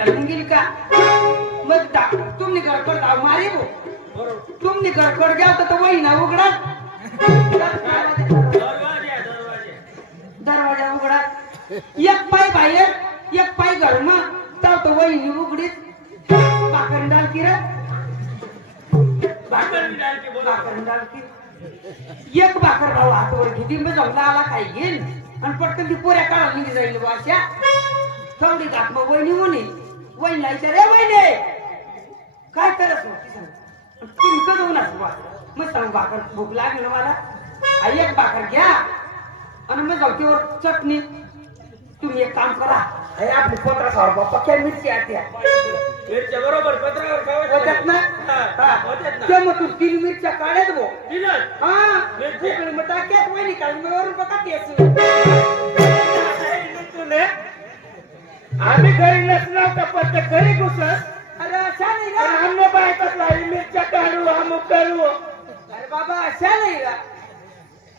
घालून गेली का मग तुम्ही गडकड धाव मारे भो तुम्ही गडकड घ्या तर वही ना उघडा दरवाजा उघडा एक पाय बाहेर एक पाय घरमा तो वही उघडीत भाकर डाल की रे भाकर डाल की एक भाकर भाऊ हातावर घेतली मग जमला आला खाई घेईन आणि पटकन ती पोऱ्या काढून निघी जाईल वाशा थोडी घात मग वहिनी म्हणे वहिनीला विचार वहिनी काय करत होती तुम्ही कधी होणार मग सांग भाकर भूक लागली मला एक भाकर घ्या आणि मग जाऊतीवर चटणी तुम्ही एक काम करा हे आपली 1500 पक्क्या मिरची आत्या मिरच्या बरोबर 1500 होतात ना ते मग तू 3 मिरच्या काढत भो हा मग टाक्यात वहिनी काढून वरून बघा तेच तुले आम्ही घरी नसणार का पण घरी घुसत अरे अशा नाही का आम्ही बायकाच लागली मिरच्या काढू अमुक करू अरे बाबा अशा नाही का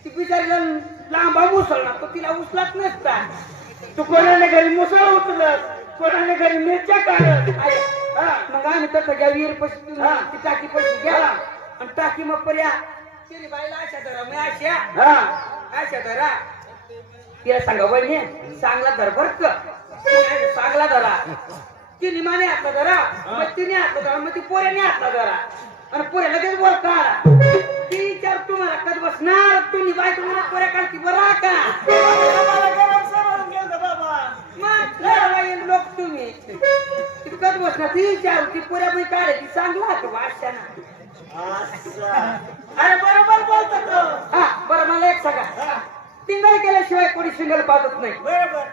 ती बिचारीला लांबा मुसळला तो तिला उचलाच नसता तू कोणाने घरी मुसळ उचलत कोणाने घरी मिरच्या काढत मग आम्ही तसं घ्या विहीर पैसे ती टाकी पैसे घ्या आणि टाकी मग पर्या तिने बाईला अशा धरा मी अशा धरा तिला सांगा वहिनी चांगला धर बर चांगला धरा तिने माने हातला धरा मग तिने हातला धरा मग ती पोऱ्याने हातला धरा आणि पोऱ्या लगेच बोलता ती विचार तुम्हाला कधी बसणार तुम्ही बाई तुम्हाला पोऱ्या काढती बरा का लोक तुम्ही कधी बसणार ती विचार ती पोऱ्या बाई काढायची चांगला का वाशाना अरे बरोबर बोलतो हा बरं मला एक सांगा टिंगल केल्याशिवाय कोणी सिंगल पाहत नाही बरोबर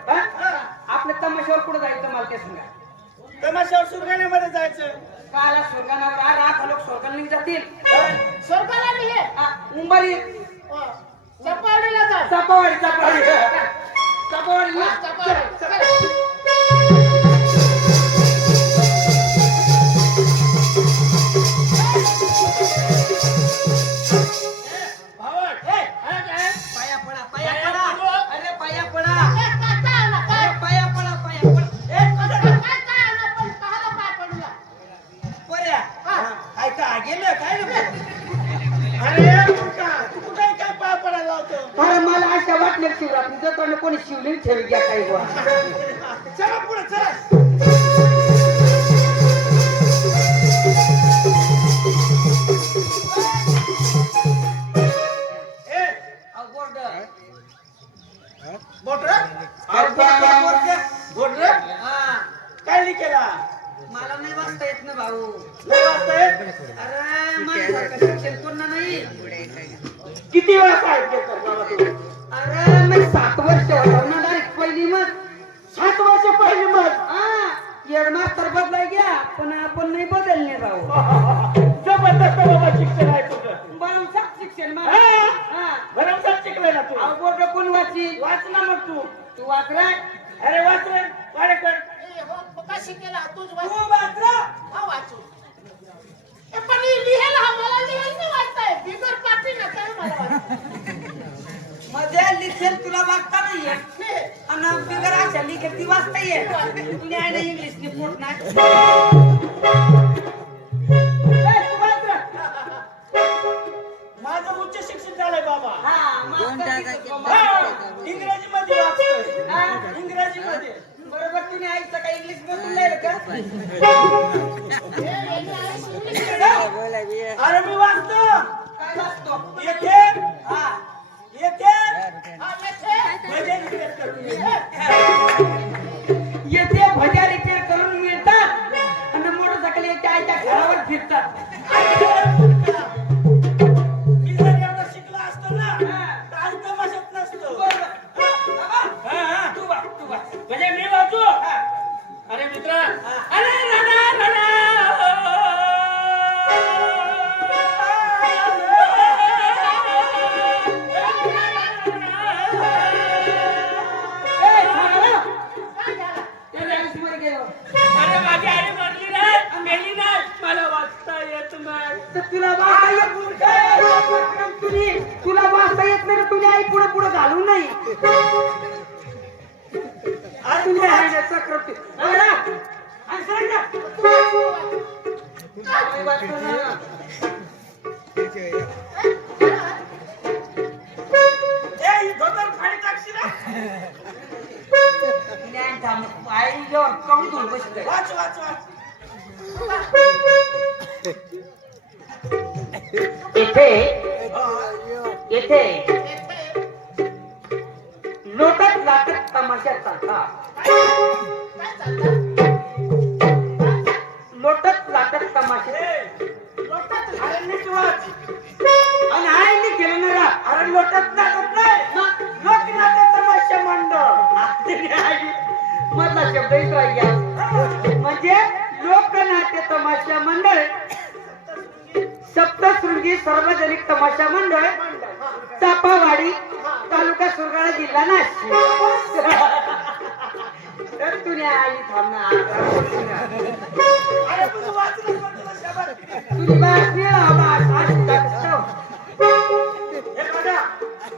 आपल्या तमाशावर कुठं जायचं मला ते सांगा तमाशावर सुरगाण्यामध्ये जायचं काला स्वर्गावर राख लोक स्वर्गाला निघ जातील स्वर्गाला नाही उंबारी चपावडीला जा चपावाडी चपावाडी चपावाडी शिवरात्री जर कोणी शिवली ठेवी घ्या काही चला पुढे चला काय लिखेला मला नाही वाचता येत ना भाऊ नाही वाचता येत अरे माझ्यासारखं शिक्षण पूर्ण नाही किती वेळा साहेब घेतात बाबा तू अरे मी 7 वर्ष होतो ना डायरेक्ट पहिली मग 7 वर्ष पहिली मग येड मास्तर बदलाय घ्या पण आपण नाही बदलणे भाऊ जबरदस्त बाबा शिक्षण आहे तुझं भरमसाठ शिक्षण भरमसाठ शिकलाय ना तू बोट कोण वाची वाच ना मग तू वाच रे अरे वाच रे वाडे कर कशी केला तूच वाच रे वाचू पण लिहायला मला लिहायला नाही वाचताय बिगर पाटी ना काय मला माझ्या लिखेल तुला वाचता नाही येत आणि बिगर अशा लिखेल ती वाचता येत तुला आहे ना इंग्लिश नि पोट नाही माझं उच्च शिक्षण झालंय बाबा इंग्रजी इंग्रजी मध्ये वाचतोय इंग्रजी मध्ये बरोबर तुम्ही ऐकता का इंग्लिश मधून नाही का अरे मी वाचतो काय वाचतो येथे येथे येथे भजा रिपेअर करून मिळतात आणि मोटरसायकल येते आईच्या घरावर फिरतात मी जर एवढं शिकला असतो ना तर आज तमाशात नसतो तू म्हणजे मी वाचू अरे मित्र अरे राणा अरे माझी आई मरली नाही मेली नाही मला वाचता येत नाही तर तुला वाचता येत नाही तुला वाचता येत नाही तुझी आई पुढे पुढे घालू नाही तुझ्या चक्रवर्ती वाचतो ना. ए, ही धोतर फाडी टाकशी ना. ज्ञान थांब. आई जेव्हा कमी धुवून बसते. वाच वाच वाच. इथे येथे लोटत लाटत तमाशा चालता. काय चालतं? लोटत लाटत तमाशा. ए, लोटात अरे नीट वाच. आणि आईने केलं ना रा. अरे लोटत नाटत नाही. लोकनाट्य तमाशा मंडळ. मधला शब्द इथं घ्या. म्हणजे लोकनाट्य तमाशा मंडळ, सप्तशृंगी सार्वजनिक तमाशा मंडळ, चापावाडी, तालुका सुरगाणा, जिल्हा नाशिक. तर तुझ्या आई थांबणार. अरे तुझं वाचलं पण तुला शाबास किती. तुझी बातमी हे बघा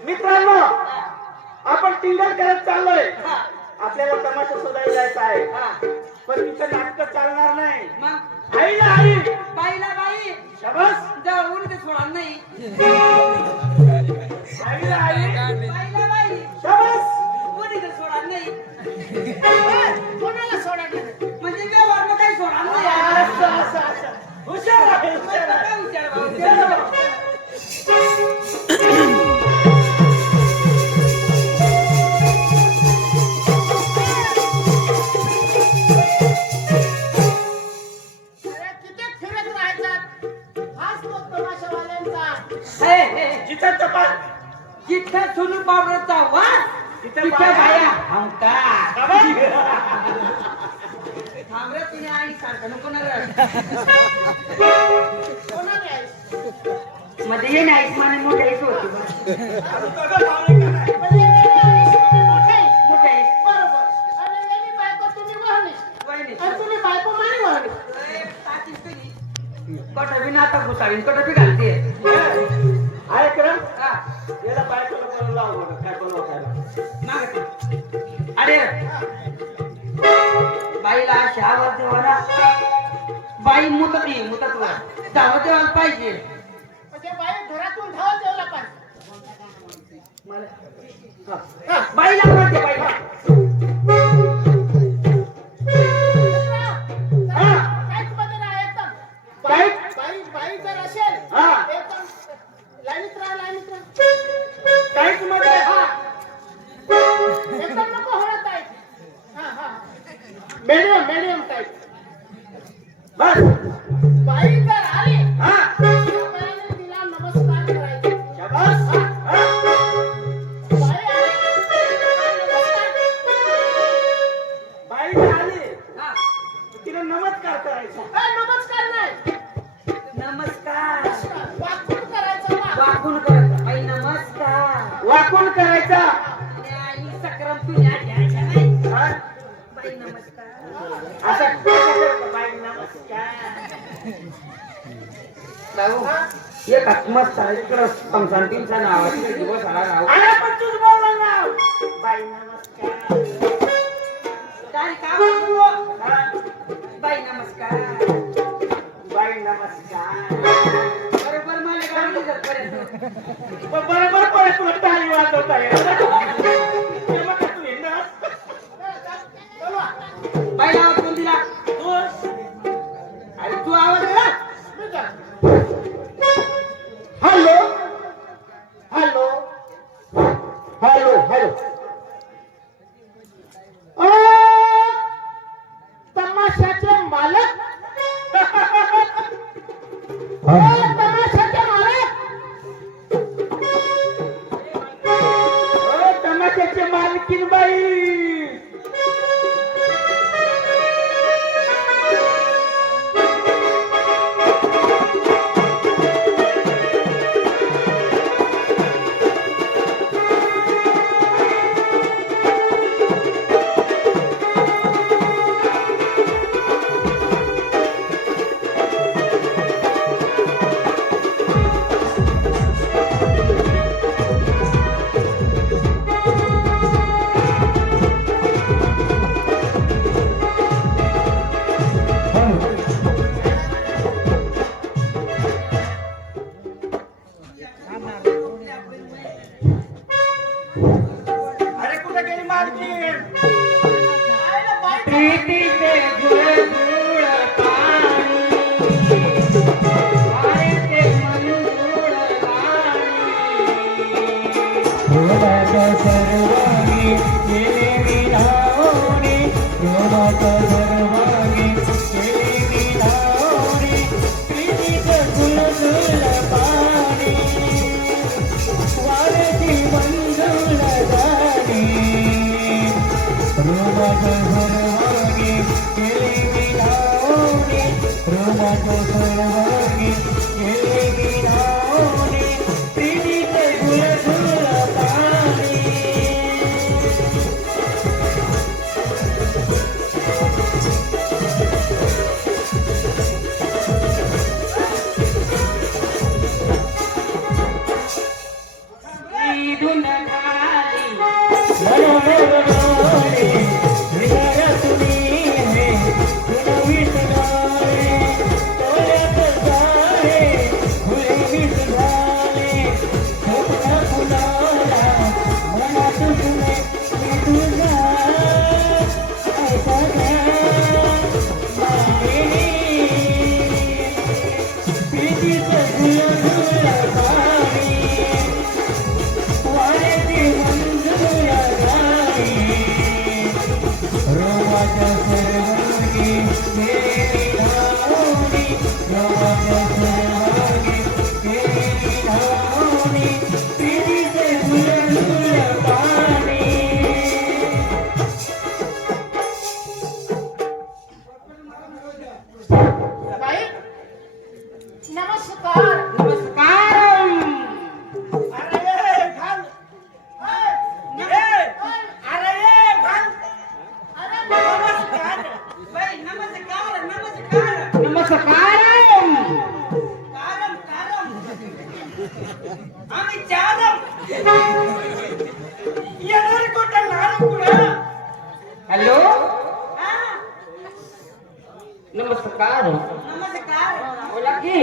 मित्रांनो, आपण टिंगल करत चाललोय. आपल्याला तमाशा शोधायला जायचा आहे, पण इथं नाटक चालणार नाही. मग आईला आई. बाईला बाई शाबास. जवळून ते सोडणार नाही. आईला आई. बाईला बाई शाबास. कोणी ते सोडणार नाही. कोणाला सोडायचं? म्हणजे व्यवहार मग काही सोडणार नाही. असं असं असं. हुशार आहे, हुशार आहे. काय विचार भाऊ? हुशार आहे. अरे किती फिरत राहायचात? हाच तो तमाशावाल्यांचा. हे, हे, जिथं तपास. जिथं सोनू पावडरचा वास तिथं तिथं बाया. बाया हमका. शाबास. थांबरे तिने आई सारखं नको ना रे. कोणाला यायचं? मध्ये ये नाही माने मोठ्याच होती. अजून तुझं पावले का नाही? म्हणजे मोठे. मोठ्या बरोबर. अरे यांनी बायको तुम्ही वहली. वहिनी आणि तुम्ही बायको मानी वहली. कटबी नाता घुसावीन कटबी घालते. आहे खरं? हा, याला बायकोला बोलून लाव बरं, काय बोलवं खायला. मागते. अरे बाईला शहावर देवाला बाई मुतत नाही मुतत वर धावत देवाला पाहिजे. म्हणजे बाई घरातून धावत जेवला पाहिजे. बाईला म्हणते बाईला. काहीच मध्ये राहा एकदम. काय? बाई जर असेल हा. एकदम लाईनीत राहा. काहीच मध्ये. एकदम नको होत आहे. Medium type. बस. बाई जर आली हा. सगळ्यांनी तिला नमस्कार करायचे. शाबास. हा. बाई आली नमस्कार. बाई आली. हा, तिला नमस्कार करायचा. नमस्कार नाही, नमस्कार. वाकून करायचं. वाकून करत बाई नमस्कार. वाकून करायचा. आणि सक्रम तुझ्या घ्यायच्या नाही. हा? बाई नमस्कार. असं करतो बाई नमस्कार. भाऊ एक आत्मस्त इकडं समशांतींचा नावाचा दिवस आला राहू. अरे पण तूच बोलला ना. बाई नमस्कार. काय का बोलतो? हा? बाई नमस्कार. बाई नमस्कार. बरोबर मला गाडी पर्यंत. पण बरोबर पडे तुला टाळी वाजवता येईल. तेव्हा का तू येणार? बाईला आवाज कोण दिला? तू अरे तू आवाज दिला? Hello hello hello hello. तमाशाचे मालक. तमाशाचे मालक. प्रीतीचे झुळझुळ पाणी वाऱ्याचे मंजूळ गाणी सर्वांगी गेले विधावणे प्रेमाचा सर्वांगी गेले विधावणे प्रीतीचं झुळझुळ पाणी वाऱ्याची मंजूळ गाणी प्रेमाचा सर्वांगी गेले विधावणे प्रेमाचा सर्वांगी गेले विधावणे प्रीतीचं झुळझुळ पाणी धुन खाली बाई नमस्कार नमस्कारम अरे घाल अरे घाल नमस्कार बाई नमस्कार नमस्कार नमस्कारम कारम कारम आम्ही चारम येणार कुठं लहान कुठं हॅलो नमस्कार नमस्कार बोला की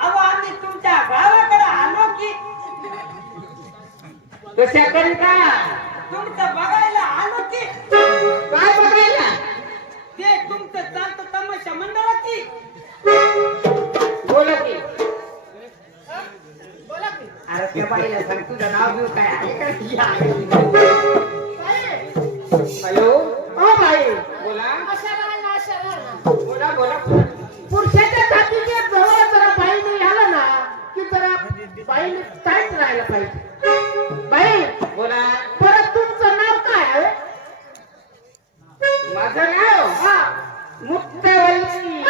अहो आम्ही तुमच्या गावाकडे आलो की कशा करिता तुमचं बघायला आलो की काय बघायला ते तुमचं चालतं तमाशा मंडळ की बोला की बोला की अरे त्या बाईला सांग तुझं नाव घेऊ काय आहे का? बाई हॅलो हो बाई बोला अशा राहिला अशा राहिला बोला बोला पुरुषाच्या जातीच्या जवळ जरा बाई नाही आला ना की जरा बाईने टाईट राहायला पाहिजे बाई बोला परत तुमचं नाव काय आहे माझं नाव हा मुक्तावल्ली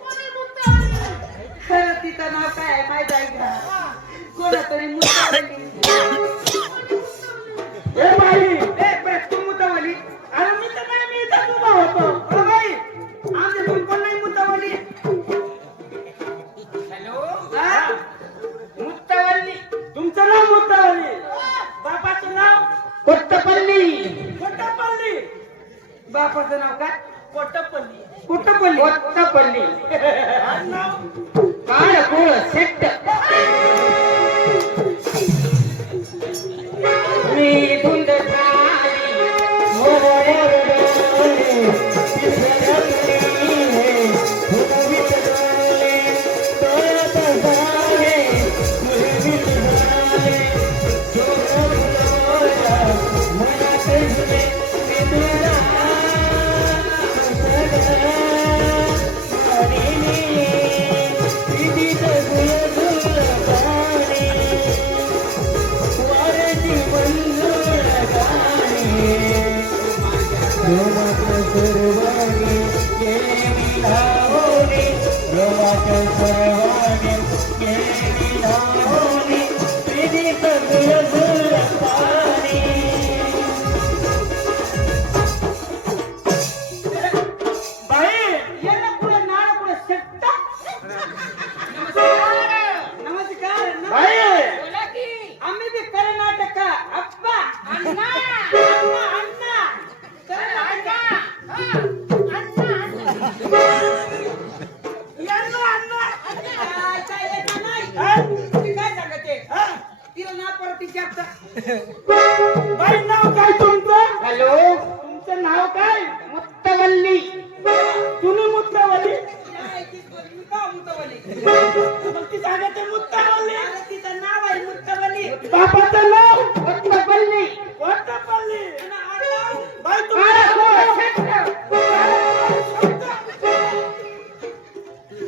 कोणी मुक्तावली? खरं तिचं नाव काय आहे माहिती आहे का कोणातरी मुक्तावल्ली ए बाई तू मुक्तावल्ली अरे मी तर नाही मी इथं उभा होतो हो बाई आमच्या तुम्ही कोण नाही मुक्तावल्ली हॅलो मुक्तावल्ली तुमचं नाव मुद्दावली बापाचं नाव कोट्टपल्ली कोटपल्ली बापाचं नाव काय कोटपल्ली कोट्टपल्ली कोट्टपल्ली आणि नाव काळ कोळ सेट्ट मी धुंद बाई याला पुढे नाळ पुढे सेट्ट नमस्कार बाई बोला की आम्ही बी कर्नाटक अप्पा अण्णा अण्णा अण्णा यांना अण्णा काय येतं नाही हा? तुम्ही काय सांगते हा? तिला ना परत विचारता बाई नाव काय तुमचं हॅलो तुमचं नाव काय? मुक्तवल्ली. तुम्ही मुक्तावली? मी का मुतवली? मग ती सांगते मुक्तावली. अरे तिचं नाव आहे मुतवली. बापाचं नाव मुक्तवल्ली. कोटपल्ली. आणि आडनाव बाई अरे, तुम्ही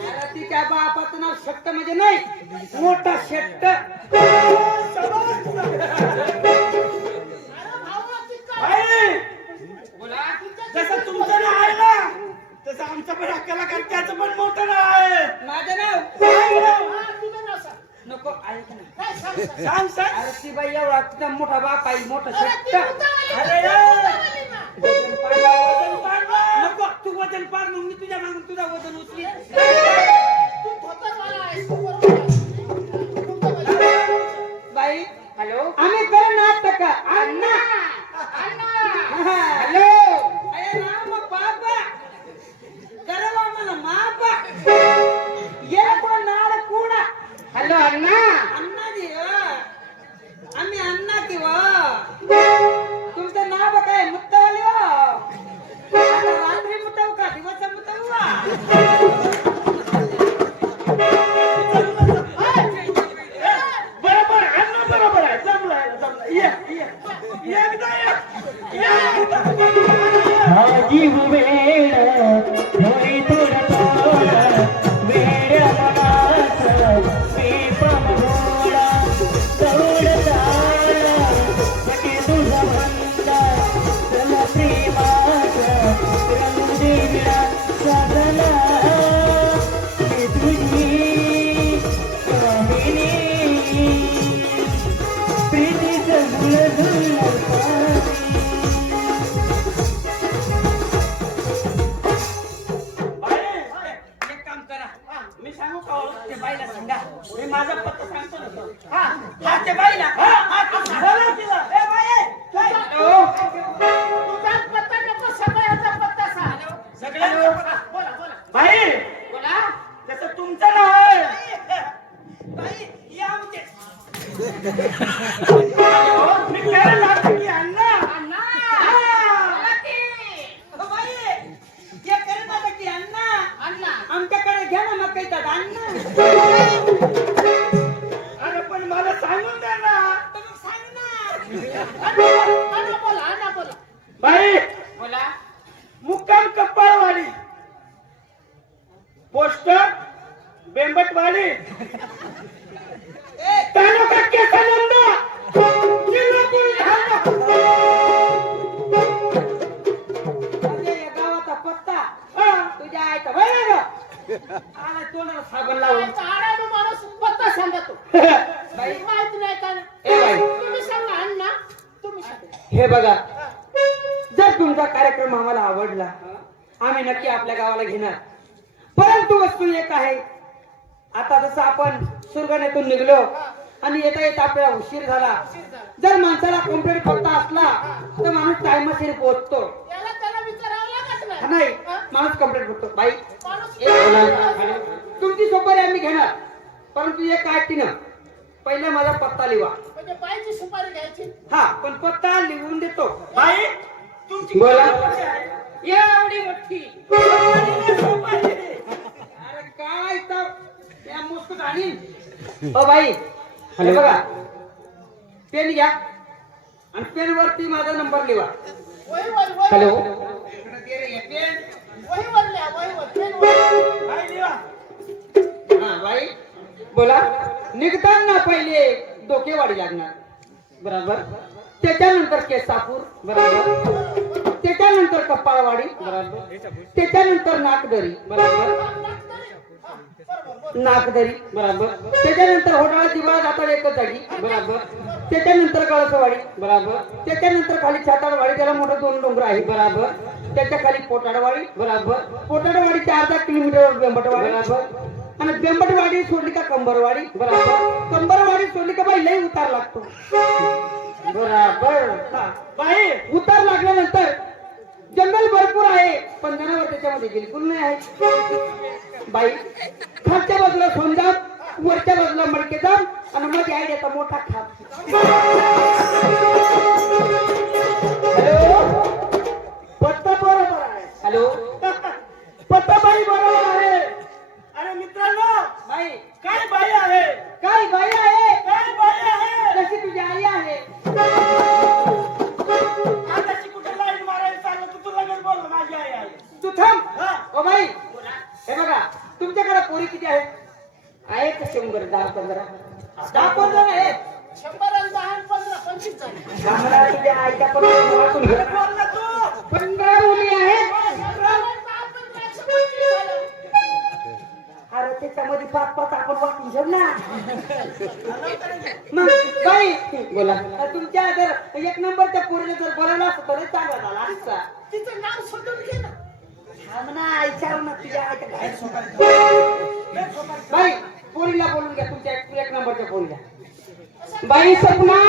अरे तिच्या बापाचं नाव शक्त म्हणजे नाही, मोठा शेट्ट. बाई, बोला. जसं तुमचं नाव आहे ना तसं आमचं पण कलाकार त्याचं पण मोठं नाव आहे. माझं नाव काय नाव? हा, तुझं नाव सांग. नको ऐक ना. काय सांग, सांग. सांग सांग. अरे ती बाई एवढा तिचा मोठा बाप आहे, मोठा अरे, शेट्ट. ती मुक्तवल्ली. अरे, मुक्तवल्ली ना. वजन पाड. वजन पाडवा. नको तू वजन पाड, मग मी तुझ्या मागून तुझा वजन उचली. तू धोतरवाला आहेस, तू बरोबर आहे. मुक्तवल्ली. बाई हॅलो. आम्ही करू नाटक अण्णा. हॅलो. अरे राम बाबा करवा मला मापा ये कोण नाड कुडा हॅलो अण्णा. अण्णा जी आम्ही अण्णा की व तुमचं नाव काय मुत्तवली व आता रात्री मुतव का दिवस मुतव बरोबर अण्णा बरोबर आहे. जमलं जमलं. ये ये एकदा ये. हा जीव वेड होई थोडा थोडा वेड मनाचा पेपम घोडा दौड तारा सखे तुझा बंदा चला प्रेमाचा रंग देविडा साधला हे तुझी कामिनी प्रीतीचं झुळझुळ पाणी. बाई, एक काम करा मी सांगू का हो? ते बाईला सांगा मी माझा पत्ता सांगतो ना तो. हा. हा ते बाईला हा, तू बोला तिला. ए बाई, काय? तुझाच पत्ता नको, सगळ्याचा पत्ता सांग. सगळ्यांचं हा, बोला बोला बाई, बोला. जसं तुमचं नाव आहे बाई या आमचे मी करायला लागतो की अण्णा. अण्णा. हा. बोला की. बाई हे करत आता की अण्णा अण्णा. आमच्याकडे घ्या ना मग काही तर अण्णा अरे पण मला सांगून द्या ना. तुम्ही सांग ना अण्णा बोला, अण्णा बोला. बाई, बोला. मुक्काम कप्पाळवाडी, पोस्ट बेंबटवाडी, तालुका केसानंद, जिल्हा बुलढाणा. म्हणजे या गावाचा पत्ता हा. तुझ्या आयचा वय ना ग आला तोंडाला साबण लावून आडाडू माणूस पत्ता सांगतो. बाई माहित नाही का? ए बाई तुम्ही सांगा अण्णा, तुम्ही सांगा. हे बघा जर तुमचा कार्यक्रम आम्हाला आवडला आम्ही नक्की आपल्या गावाला घेणार, परंतु वस्तू एक आहे. आता जसं आपण सुरगाण्यातून निघलो आणि येता येता आपल्याला उशीर झाला, जर माणसाला कंप्लीट पत्ता असला तर माणूस टाइमशीर पोहोचतो. याला त्याला विचारावं लागत हा, नाही. नाही माणूस कंप्लीट पोहोचतो. बाई माणूस तुमची सोबत आम्ही घेणार, परंतु एक काठीनं पहिले माझा पत्ता लिहा. म्हणजे बाईची सुपारी घ्यायची. हा पण पत्ता लिहून देतो. बाई, तुमची बोला. किती वर्ष आहे? एवढी मोठी सोपारी. अरे काय तर त्या मस्त गाणी. ओ बाई हे बघा पेन घ्या आणि पेन वरती माझा नंबर लिहा. वहीवर हॅलो पेन. वहीवर लिहा, वहीवर पेनवर. बाई, लिहा. हा बाई बोला. निघताना पहिले डोकेवाडी लागणार बरोबर, त्याच्यानंतर केसापूर बरोबर, त्याच्यानंतर कपाळवाडी बरोबर, त्याच्यानंतर नागदरी बरोबर, नागदरी बरोबर, त्याच्यानंतर होटाळा दिवा जातात एकच जागी बरोबर, त्याच्यानंतर कळसवाडी बरोबर, त्याच्यानंतर खाली छाताडवाडी, त्याला मोठं 2 डोंगर आहे बरोबर, त्याच्या खाली पोटाडवाडी बरोबर, पोटाडवाडीच्या अर्धा किलोमीटरवर बेंबटवाडी बरोबर, आणि बेंबटवाडी सोडली का कंबरवाडी बरोबर, कंबरवाडी सोडली का बाई लई उतार लागतो बरोबर. हा. बाई, उतार लागल्यानंतर जंगल भरपूर आहे पण जनावर त्याच्यामध्ये बिलकुल नाही आहे. बाई खालच्या बाजूला सोनजाम, वरच्या बाजूला मडके जाम आणि मध्ये आहे त्याचा मोठा खाप. हॅलो आपण जण आहेत. 100 आणि 10 आणि 15 25 झाले. आम्हाला तुझ्या आईच्या पण वाटून घे. बोल ना तू. 15 मुली आहेत. 15 आणि 10 15 125 झाले. अरे त्याच्यामध्ये 5-5 आपण वाटून घेऊ ना. मग बाई बोला तुमच्या जर एक नंबरच्या पोरीने जर बोलायला असतं तर चांगला झाला असता. तिचं नाव शोधून घे ना. थांब ना विचारू ना तुझ्या आईच्या बाहेर. बाई पोरीला बोलून घ्या तुमच्या एक नंबरच्या पोरीला. बाई सपना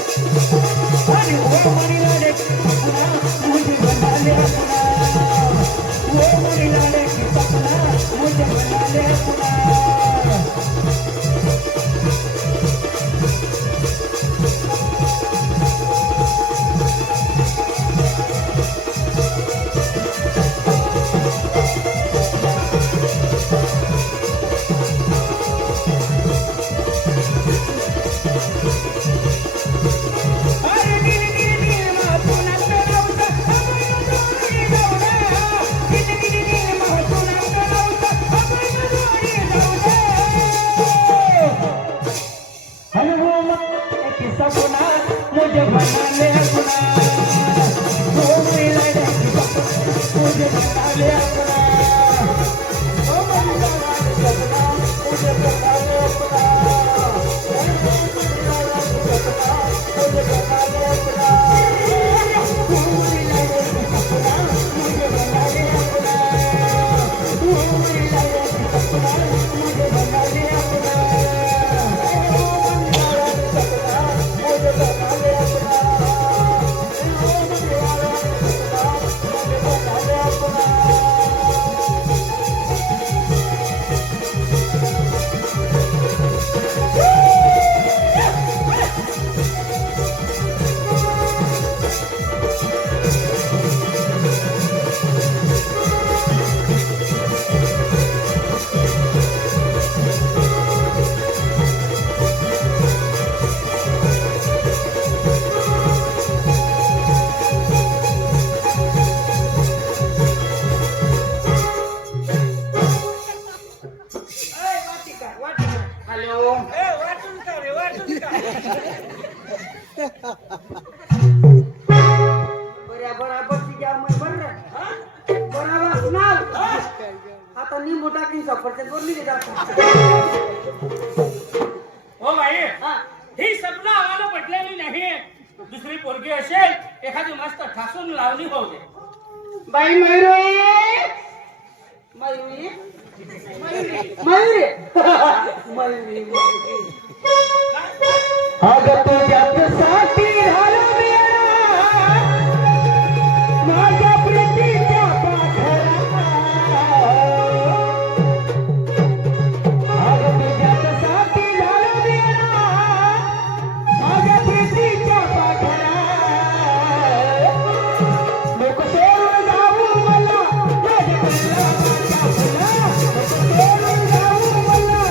आणि ओ म्हणीला रे सपना मुझे बना ले अपना ओ म्हणीला रे सपना मुझे बना ले अपना सपना मुझे बना ले अपना ओ मेरा सपना मुझे बना ले अपना ओ मेरा सपना मुझे बना ले अपना ओ मेरा सपना मुझे बना ले अपना ओ मेरा सपना मुझे बना ले अपना ओ मेरा सपना मुझे बना ले अपना हॅलो ए, वाटून का रे, वाटून का? बराबर घ्या मग बराबर नाव आता निंबू टाकीन सफरचंद बोलली की जात. हो बाई हा ही सपना आम्हाला पटलेली नाही. दुसरी पोरगी असेल एखादी मस्त ठासून लावली होऊ दे. बाई मयुरी मयुरी मयुरी मयुरी अगं तुझ्यासाठी झालं मेळा माझ्या प्रीतीच्या पाठरा अगं तुझ्यासाठी झालं मेळा माझ्या प्रीतीच्या पाठरा लोक सोडून जाऊ मला माझ्या फुला नको सोडून जाऊ मला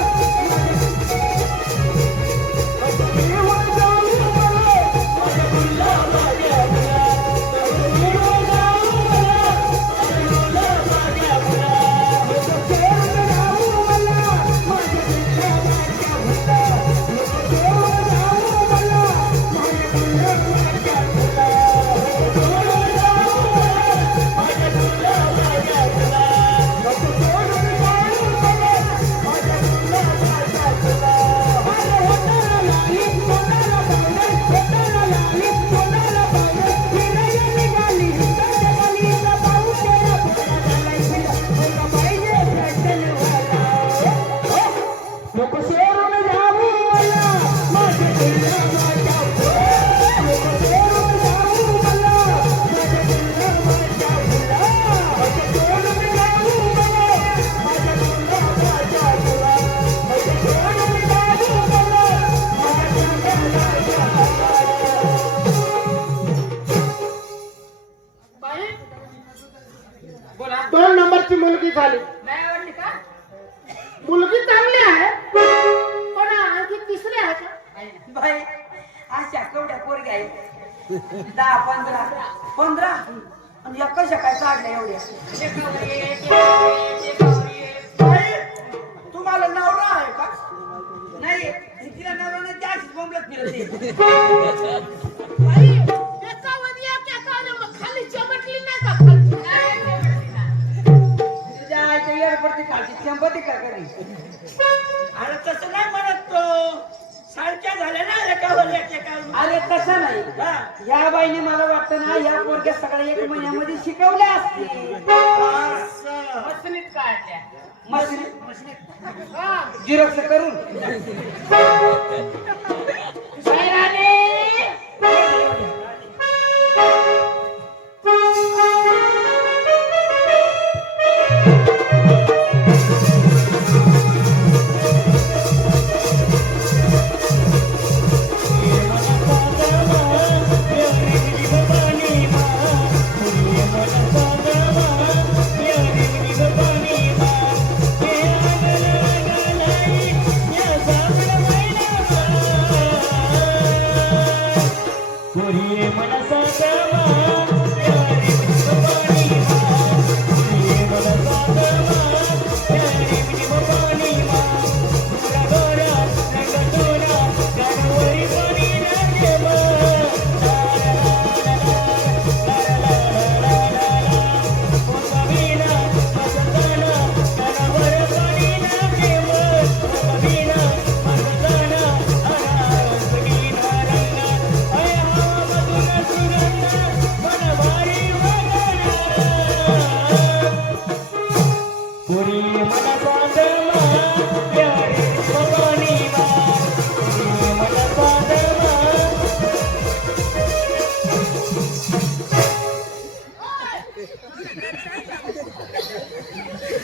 बाई अशा केवढ्या पोरग्या आहेत 10-15 आणि कशा काय काढल्या एवढ्या बाई, तुम्हाला नवरा आहे का? नाही तिला नवरा नाही त्या अशीच बोंबलत फिरते बाई, एकावर एक एकावर मग खाली चमटली नाही का खालची? नाही चमटली नाही. तुझ्या आईच्या येडपडती खालची चंपती का करी अरे तसं नाही म्हणत तो. सारख्या झाल्या ना एकावर एक एकावर. अरे तसं नाही हा. या बाईने मला वाटतं ना या पोरग्या सगळ्या 1 महिन्यामध्ये शिकवल्या असतील असं. मसनीत काढल्या. हा. झिरोक्स करून सैराने.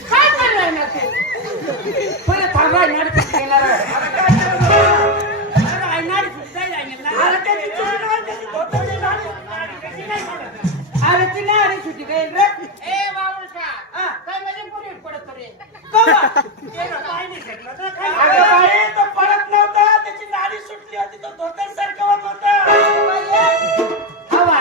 काय करणार ना तू? परत थांबा नाडी येणार अरे त्याची चूक नाही, त्याची धोतरची नाही. अरे ती नाही आली सुट्टी काय रे ए बाबूशा, हा. काय माझ्या पुढे पडत रे? अगं बाई, तो पडत नव्हता, त्याची नाडी सुटली होती, तो धोतर सरकवत होता. हवा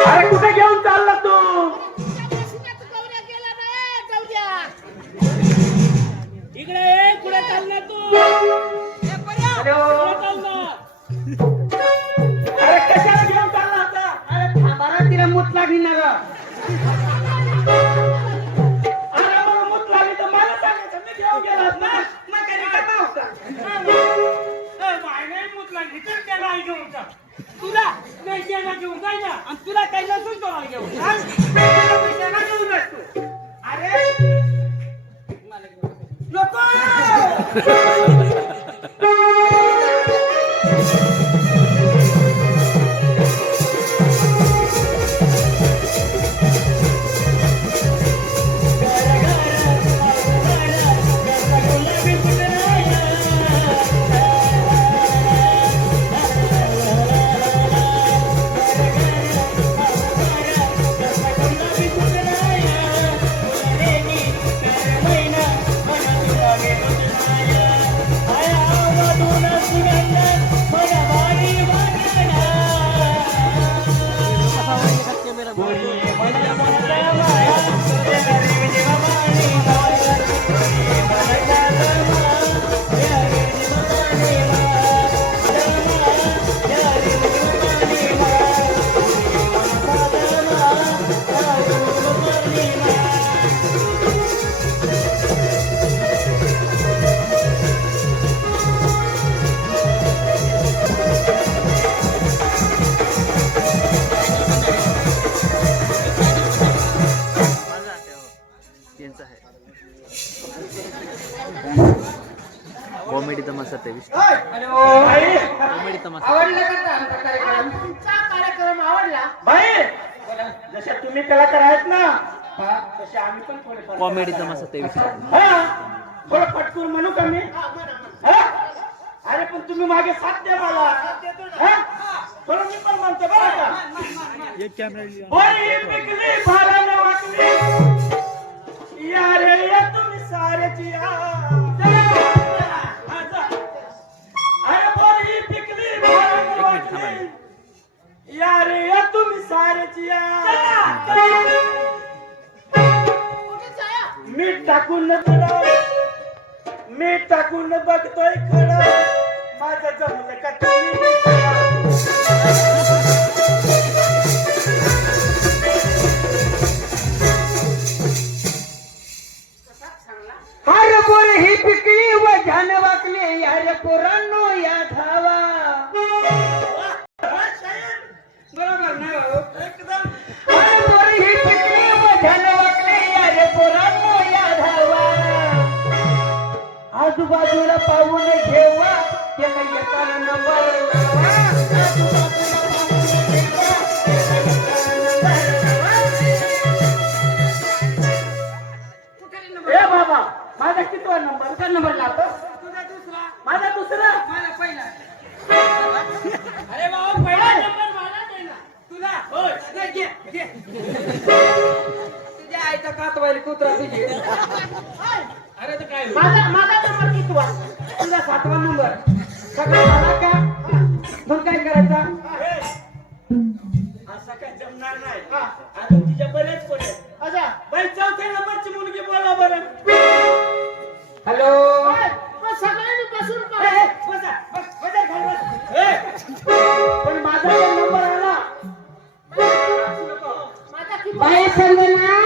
अरे कुठे घेऊन चालला तू? इकडे ये, कुठे चालला तू? अरे कशाला घेऊन चालला होता? अरे थांबा रे, तिला मूत लागली ना ग अरे मग मूत लागली तर मला सांगायचं, मी घेऊन गेलो ना. मग काय रिकामा होता त्याला घेऊन जा. तुला नाही त्याला घेऊन जाय ना. आणि तुला काही नसून तो घेऊन जा. पैशाला घेऊन असतो अरे नको महिना त्यांचा आहे कॉमेडी तमाशा 23 कॉमेडी तमाशा आवडलं का आमचा कार्यक्रम? तुमचा कार्यक्रम आवडला? बाई जशा तुम्ही कलाकार आहेत ना तसे आम्ही पण थोडे कॉमेडी तमाशा 23 थोडं पटकून म्हणू का मी हा? अरे पण तुम्ही मागे साथ द्या मला हा? थोडं मी पण म्हणतो बरं का एक कॅमेरा बरी पिकली भारानं वाकली या रे या तुम्ही साऱ्याची या. हा, जा. अरे बरी पिकली भारानं वाकली या रे या तुम्ही साऱ्याची या. मीठ टाकून मीठ टाकून बघतोय खडं माझं जमलं का तुम्ही हर बोर ही पिकली व झान वाकले यार पोरांनो या धावा. बरोबर नाही भाऊ? एकदम हर बोर ही पिकली व झान वाकले यार पोरांनो या धावा. आजूबाजूला पाहून घेवा ते काही एकाला नंबर लावा. आजूबाजूला पाहून घेवा, ते काही एकाला नंबर लावा. ए बाबा माझा कितवा नंबर कुठला नंबर लावतो? तुझा दुसरा, माझा दुसरा माझा पहिला. अरे बाबा पहिला नंबर माझाच आहे ना. तुझा होय. दे, घे, घे. तुझ्या आईचा कातवायला कुत्रा तुझी. अरे तर काय होईल? माझा नंबर कितवा? तुझा 7वा नंबर. सगळं झाला का? मग काय करायचं? असा काय जमणार नाही अजून तिच्या बरेच पडेल अच्छा. बाई चौथ्या नंबरची मुलगी बोला बरं हॅलो. मग सगळ्यांनी बसून ए, पहा. बसा बस बसा खाली बस ए, पण माझा जर नंबर आला माझा किती? बाई सर्वांना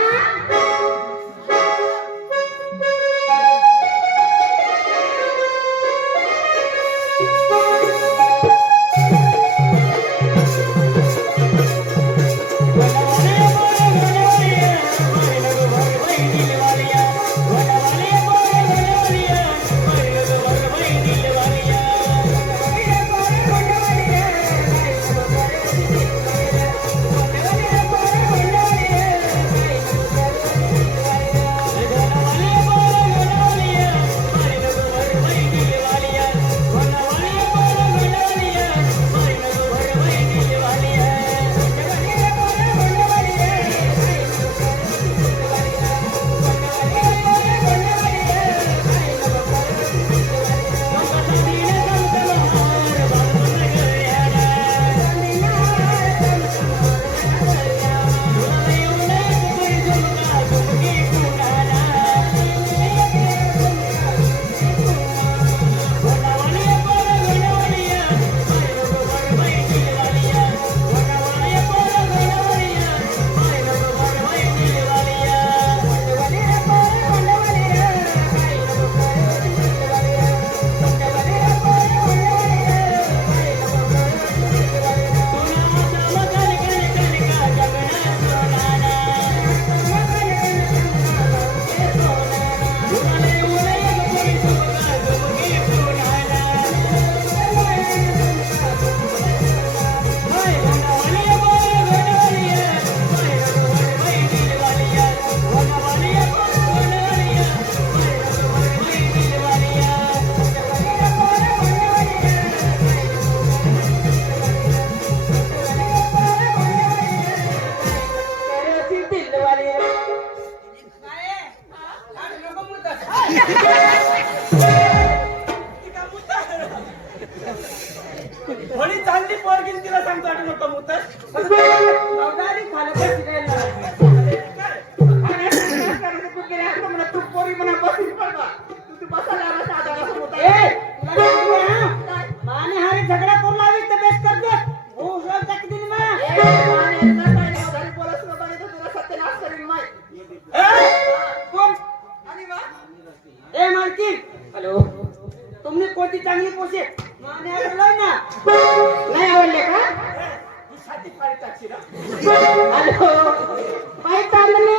थोडी चांगली पोरगी तिला सांगतो आठवण नको मुतर गावदारी खालं पण शिकायला लागलं. तू पोरी म्हणा बसून पडवा. तू बसायला आला साधा असं होता. ए, तुला सांगू हा? माने हारे झगडा करून लावी तर बेस करते. हो, सर टाकी दिली मा. कोण? ए मालकीन. हॅलो. तुमने कोणती चांगली पोसे माने आवडलं ना? नाही आवडले का? ही छाती फाडी टाकशी ना हॅलो. काय चालले?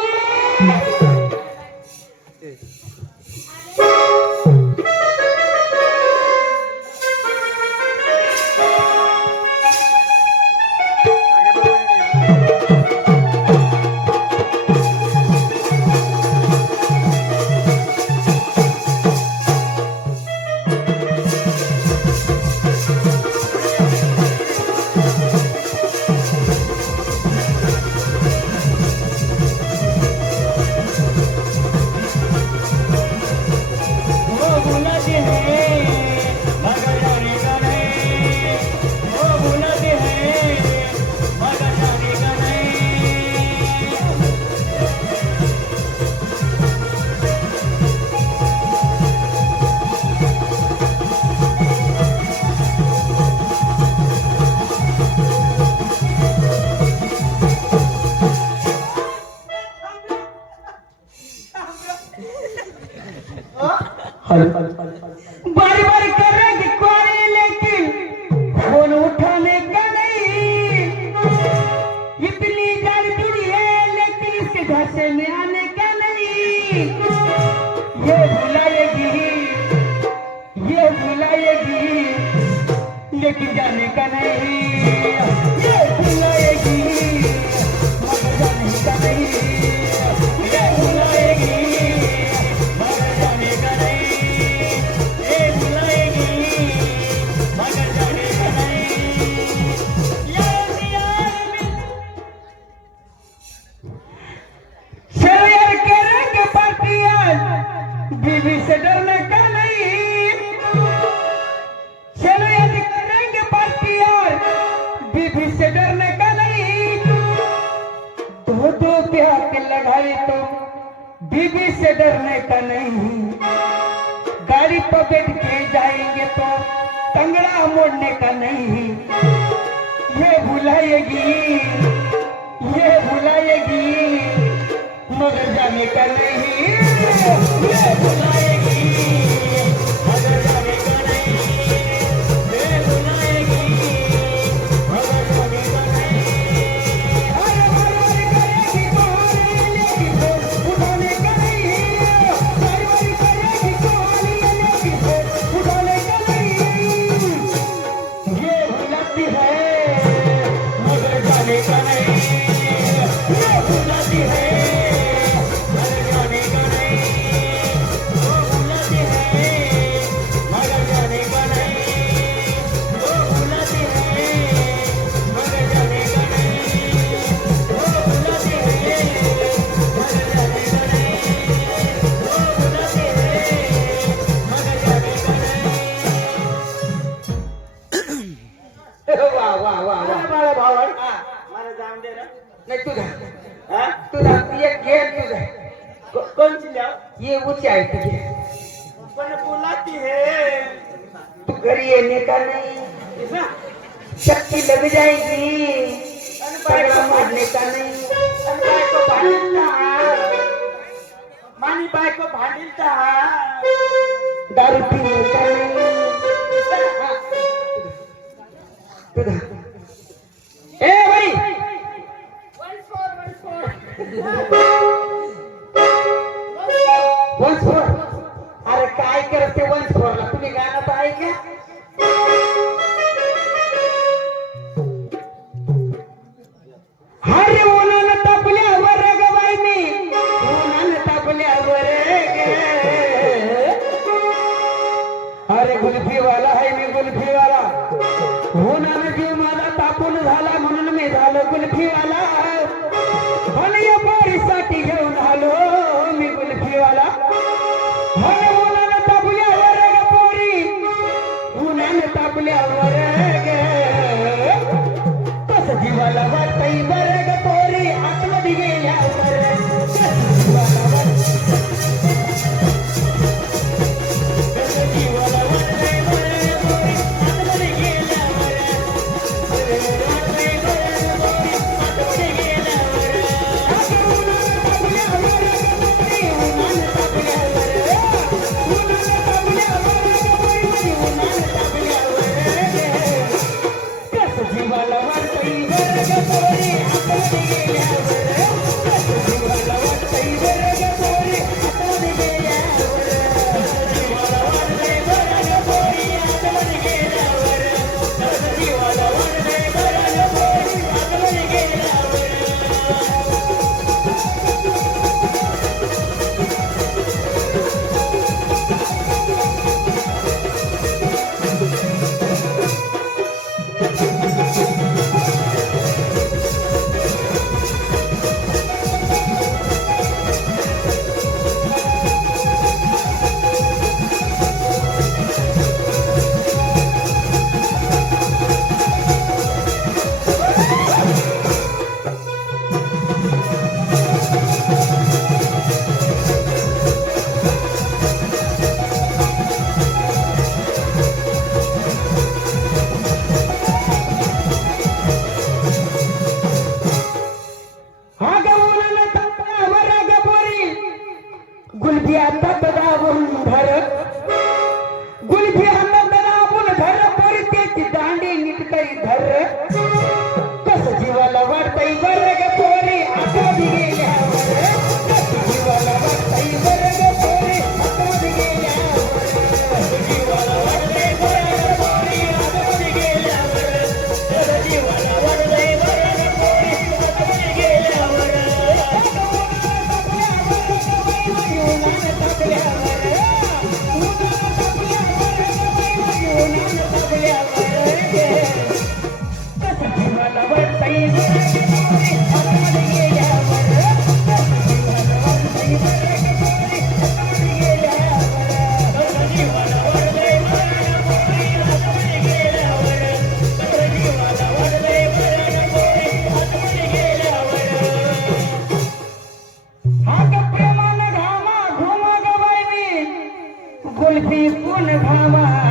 बारी बारी करेगी कॉल लेकिन फोन उठाने का नहीं। इतनी जान जुड़ी है लेकिन इसके घर से में आने का नहीं। ये बुलाएगी लेकिन जाने का नहीं। ये बुलाएगी मगर जाने का नहीं। ये बुलाएगी मगर जाने का नहीं। ये बुलाएगी मगर जाने का नहीं। चलो यार करेंगे पार्टी आज, बीवी से डरने का नहीं। चलो यार करेंगे पार्टी आज, बीवी से डरने का नहीं। दो प्यार के लगाई तो बीवी से डरने का नहीं। गाड़ी पर बैठ के जाएंगे तो टंगड़ा मोड़ने का नहीं। ये बुलाएगी मगर जाने का नहीं। ये बुलाएगी मगर जाने का नहीं। ये बुलाएगी मगर जाने का नहीं। अरे बारी करेगी कहानी लेकिन फोन उठाने का नहीं। बारी करेगी कहानी लेकिन फोन उठाने का नहीं। ये बुलाती है मगर जाने का नहीं। ये बुलाती है मला जाऊन दे ना. नाही तुझा हा? तुझा एक घे तुझा कोणची द्या ये ऊंची आहे तुझी. पण बुलाती है. तू घरी येणे का नाही. इसा? शक्ति लग जाएगी आणि पगड़ा मारने का नहीं. आणि बायको भांडील हा. मानी बायको भांडील हा. दारू पीने का नहीं. हाँ, तुझा ए भाई वंश फोर. अरे काय करते वंश फोरला. तुम्ही गाणं तर ऐका. अरे उन्हानं तापल्यावर ग बाई मी. उन्हानं तापल्यावर ग. अरे गुल्फीवाला आहे मी गुल्फीवाला. उन्हानं जीव माझा तापून झाला म्हणून मी झालो गुल्फीवाला. पण या पोरीसाठी घेऊन आलो मी गुल्फीवाला. अरे उन्हानं तापल्यावर ग पोरी. उन्हानं तापल्यावर ग. तसं जीवाला वाटतंय बरं ग पोरी आतमध्ये गेल्यावर. तसं जीवाला वाटतंय. तसं जीवाला वाटतंय बरं ग पोरी आतमध्ये गेल्यावर. वाटतंय बरं ग पोरी आतमध्ये गेल्यावर. गुलबी आता दाबून धर गुलबी आता दाबून धर पोरी त्याची दांडी नीट काही धर कस जीवाला वाटतंय बरं ग पोरी आता बी गेल्यावर कस जीवाला वाटतंय बरं ग पोरी आता बी गेल्यावर जीवाला वाटतंय बरं ग पोरी आता बी गेल्यावर जीवाला वाटतंय बरं ग पोरी आता बी गेल्यावर गुलबी कोण घावा